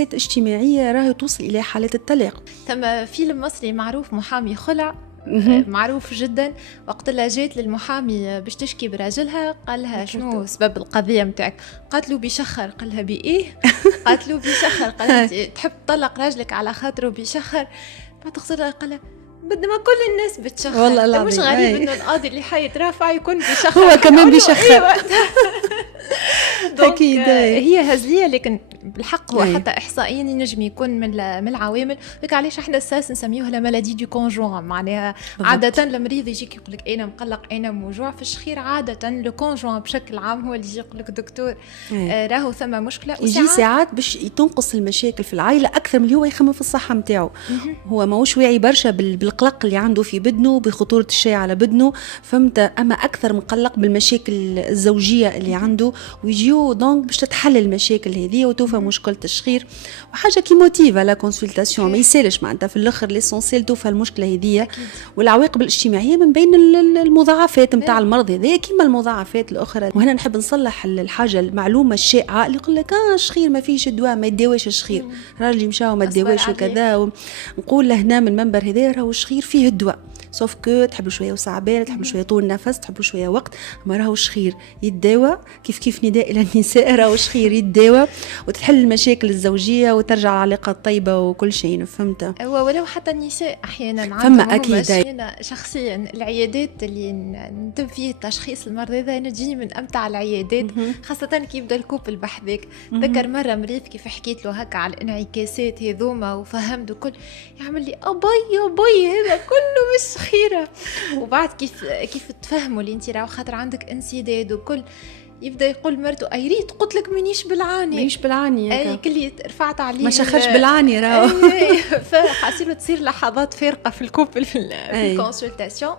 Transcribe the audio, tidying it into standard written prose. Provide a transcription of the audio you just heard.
مأساة اجتماعية راهي توصل إلى حالة الطلاق. ثم فيلم مصري معروف محامي خلع معروف جدا، وقت اللي جات للمحامي باش تشكي براجلها قال لها شنو سبب القضيه متاعك؟ قالت له بيشخر. قال لها بايه؟ قالت له بيشخر. قال لها تحب تطلق راجلك على خاطره بيشخر؟ بعد تخسر قال لها بدنا ما كل الناس بتشخر، والله مش غريب انه القاضي اللي حيترافع يكون بيشخر، هو كمان بيشخر. أكيد هي هزلية، لكن بالحق هو حتى إحصائيا ينجم يكون من العوامل. لك علاش احنا الساس نسميوها لا مالادي دو كونجوان، معناها عادة المريض يجيك يقول لك أنا مقلق أنا موجوع في الشخير، عادة لو كونجوان بشكل عام هو اللي يجي يقول لك دكتور راهو ثم مشكلة. يجي ساعات باش تنقص المشاكل في العائلة أكثر من اللي هو يخمم في الصحة متاعه. هو ماهوش واعي برشا بالقلق اللي عنده في بدنه، بخطورة الشيء على بدنه، فهمت؟ أما أكثر مقلق بالمشاكل الزوجية اللي عنده، ويجيو دونك باش تتحل المشاكل هذه وتوفى مشكلة الشخير. وحاجة كي موتيفا لا كونسلتاسيون ما يسالش معناتها في الآخر ليسونسيل توفى المشكلة هذه. والعواقب الاجتماعية من بين المضاعفات متاع المرض هذا كيما المضاعفات الأخرى. وهنا نحب نصلح الحاجة المعلومة الشائعة اللي يقول لك الشخير ما فيش الدواء، ما يداويش الشخير، راجل مشاو ما يداويش وكذا. نقول لهنا من المنبر هذا راهو الشخير فيه الدواء، سوف كو تحبوا شويه وسع بال، تحبوا شويه طول نفس، تحبوا شويه وقت، ما راهو الشخير يتداوى. كيف نداء الى النساء راهو الشخير يتداوى وتتحل المشاكل الزوجيه وترجع العلاقات طيبه وكل شيء. فهمت؟ ولو حتى النساء احيانا فما اكيد. انا شخصيا العيادات اللي ندب فيه تشخيص المرض هذا نجيني من امتع العيادات، خاصه كي يبدا الكوبل بحذاك. ذكر مره مريض كيف حكيت له هكا على الانعكاسات هذوما وفهمت وكل، يعمل لي ابي هذا كله مش خيرة. وبعد كيف تفهموا اللي انت راهو خاطر عندك انسداد وكل، يبدا يقول مرته ايريت قلت لك مانيش بالعاني اي كلي رفعت عليه ما شخرش بالعاني راهو. فحاسيله تصير لحظات فارقه في الكوبل في الكونسلتاسيون.